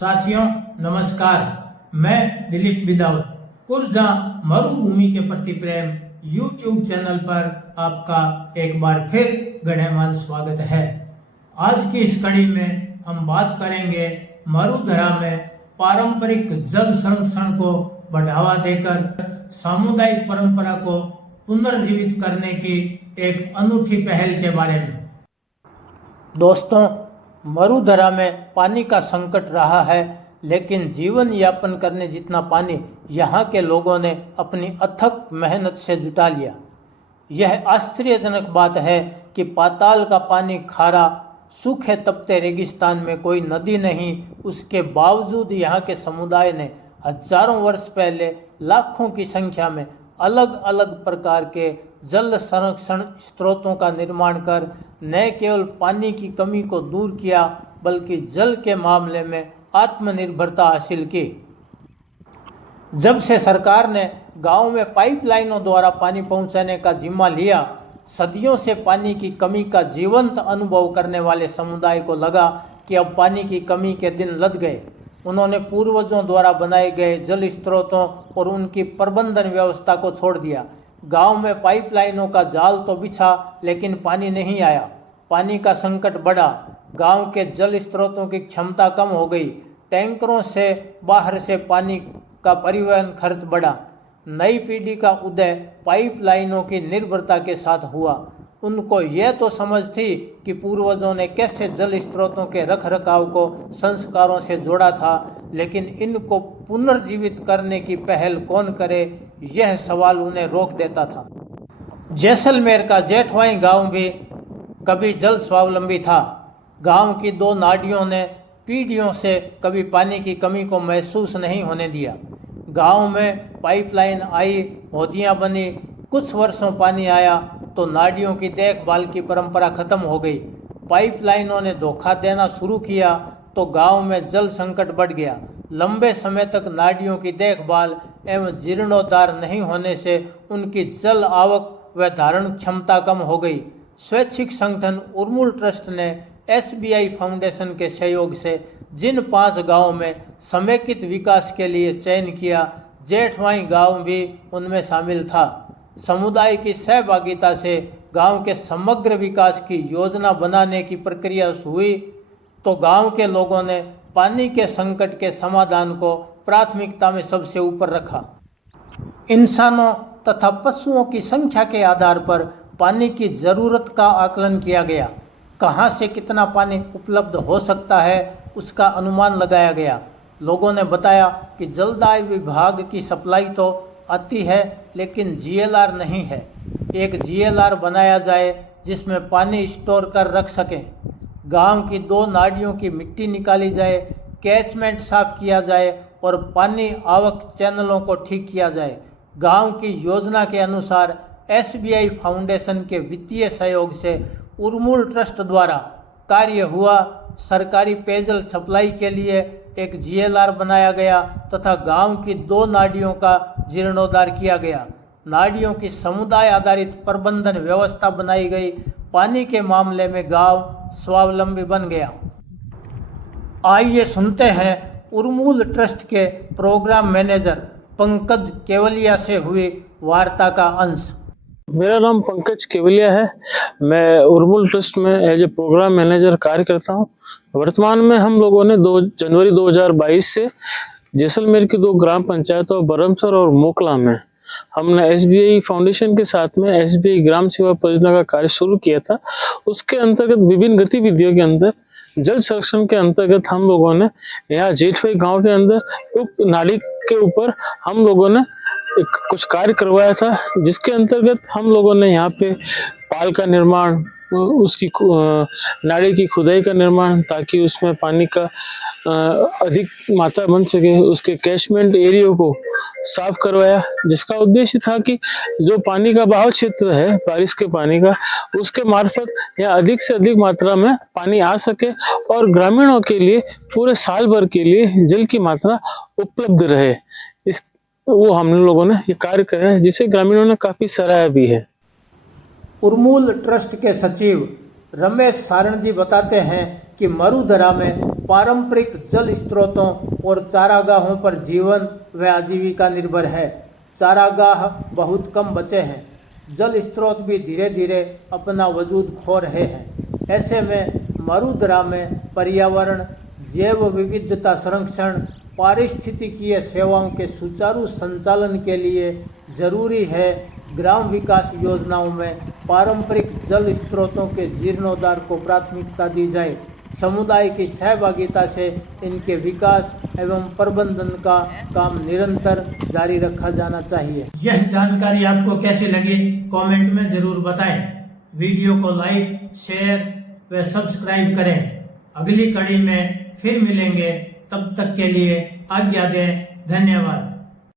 साथियों नमस्कार, मैं दिलीप बिदावत कुर्जा मरुभूमि के प्रति प्रेम यूट्यूब चैनल पर आपका एक बार फिर गणमान्य स्वागत है। आज की इस कड़ी में हम बात करेंगे मरुधरा में पारंपरिक जल संरक्षण को बढ़ावा देकर सामुदायिक परंपरा को पुनर्जीवित करने की एक अनूठी पहल के बारे में। दोस्तों, मरुधरा में पानी का संकट रहा है, लेकिन जीवन यापन करने जितना पानी यहाँ के लोगों ने अपनी अथक मेहनत से जुटा लिया। यह आश्चर्यजनक बात है कि पाताल का पानी खारा, सूखे तपते रेगिस्तान में कोई नदी नहीं, उसके बावजूद यहाँ के समुदाय ने हजारों वर्ष पहले लाखों की संख्या में अलग अलग प्रकार के जल संरक्षण स्रोतों का निर्माण कर न केवल पानी की कमी को दूर किया, बल्कि जल के मामले में आत्मनिर्भरता हासिल की। जब से सरकार ने गांव में पाइपलाइनों द्वारा पानी पहुंचाने का जिम्मा लिया, सदियों से पानी की कमी का जीवंत अनुभव करने वाले समुदाय को लगा कि अब पानी की कमी के दिन लद गए। उन्होंने पूर्वजों द्वारा बनाए गए जल स्रोतों और उनकी प्रबंधन व्यवस्था को छोड़ दिया। गांव में पाइपलाइनों का जाल तो बिछा, लेकिन पानी नहीं आया। पानी का संकट बढ़ा, गांव के जल स्रोतों की क्षमता कम हो गई, टैंकरों से बाहर से पानी का परिवहन खर्च बढ़ा। नई पीढ़ी का उदय पाइपलाइनों की निर्भरता के साथ हुआ। उनको यह तो समझ थी कि पूर्वजों ने कैसे जल स्रोतों के रखरखाव को संस्कारों से जोड़ा था, लेकिन इनको पुनर्जीवित करने की पहल कौन करे, यह सवाल उन्हें रोक देता था। जैसलमेर का जेठवाई गांव भी कभी जल स्वावलंबी था। गांव की दो नाडियों ने पीढ़ियों से कभी पानी की कमी को महसूस नहीं होने दिया। गांव में पाइपलाइन आई, होदियां बनी, कुछ वर्षों पानी आया तो नाडियों की देखभाल की परंपरा खत्म हो गई। पाइपलाइनों ने धोखा देना शुरू किया तो गांव में जल संकट बढ़ गया। लंबे समय तक नाडियों की देखभाल एवं जीर्णोद्धार नहीं होने से उनकी जल आवक व धारण क्षमता कम हो गई। स्वैच्छिक संगठन उर्मुल ट्रस्ट ने SBI फाउंडेशन के सहयोग से जिन 5 गांवों में समेकित विकास के लिए चयन किया, जेठवाई गांव भी उनमें शामिल था। समुदाय की सहभागिता से गांव के समग्र विकास की योजना बनाने की प्रक्रिया हुई तो गांव के लोगों ने पानी के संकट के समाधान को प्राथमिकता में सबसे ऊपर रखा। इंसानों तथा पशुओं की संख्या के आधार पर पानी की ज़रूरत का आकलन किया गया। कहाँ से कितना पानी उपलब्ध हो सकता है, उसका अनुमान लगाया गया। लोगों ने बताया कि जलदाय विभाग की सप्लाई तो आती है, लेकिन GLR नहीं है। एक GLR बनाया जाए जिसमें पानी स्टोर कर रख सकें। गांव की 2 नाडियों की मिट्टी निकाली जाए, कैचमेंट साफ किया जाए और पानी आवक चैनलों को ठीक किया जाए। गांव की योजना के अनुसार SBI फाउंडेशन के वित्तीय सहयोग से उर्मुल ट्रस्ट द्वारा कार्य हुआ। सरकारी पेयजल सप्लाई के लिए एक GLR बनाया गया तथा गांव की 2 नाडियों का जीर्णोद्धार किया गया। नाडियों की समुदाय आधारित प्रबंधन व्यवस्था बनाई गई। पानी के मामले में गांव स्वावलंबी बन गया। आइए सुनते हैं उर्मुल ट्रस्ट के प्रोग्राम मैनेजर पंकज केवलिया से हुई वार्ता का अंश। मेरा नाम पंकज केवलिया है। मैं उर्मुल ट्रस्ट में एज ए प्रोग्राम मैनेजर कार्य करता हूं। वर्तमान में हम लोगों ने 2 जनवरी 2022 से जैसलमेर की 2 ग्राम पंचायतों बरमसर और मोकला में हमने SBI फाउंडेशन के साथ में SBI ग्राम सेवा परियोजना का कार्य शुरू किया था। उसके अंतर्गत विभिन्न गतिविधियों के अंदर जल संरक्षण के अंतर्गत हम लोगों ने यहाँ जेठवाई गांव के अंदर उप नाली के ऊपर हम लोगों ने कुछ कार्य करवाया था, जिसके अंतर्गत हम लोगों ने यहाँ पे पाल का निर्माण, उसकी नाली की खुदाई का निर्माण, ताकि उसमें पानी का अधिक मात्रा बन सके। उसके कैचमेंट एरिया को साफ करवाया, जिसका उद्देश्य था कि जो पानी का बहाव क्षेत्र है बारिश के पानी का, उसके मार्फत यहाँ अधिक से अधिक मात्रा में पानी आ सके और ग्रामीणों के लिए पूरे साल भर के लिए जल की मात्रा उपलब्ध रहे। वो हम लोगों ने ये कार्य किया है, जिसे ग्रामीणों ने काफी सराहा भी है। उर्मुल ट्रस्ट के सचिव रमेश सारण जी बताते हैं कि मरुधरा में पारंपरिक जल स्रोतों और चारागाहों पर जीवन व आजीविका निर्भर है। चारागाह बहुत कम बचे हैं। जल स्रोत भी धीरे धीरे अपना वजूद खो रहे हैं। ऐसे में मरुधरा में पर्यावरण, जैव विविधता संरक्षण, पारिस्थितिकीय सेवाओं के सुचारू संचालन के लिए जरूरी है ग्राम विकास योजनाओं में पारंपरिक जल स्रोतों के जीर्णोद्धार को प्राथमिकता दी जाए। समुदाय की सहभागिता से इनके विकास एवं प्रबंधन का काम निरंतर जारी रखा जाना चाहिए। यह जानकारी आपको कैसी लगी कमेंट में जरूर बताएं। वीडियो को लाइक, शेयर व सब्सक्राइब करें। अगली कड़ी में फिर मिलेंगे, तब तक के लिए आज्ञा दें। धन्यवाद।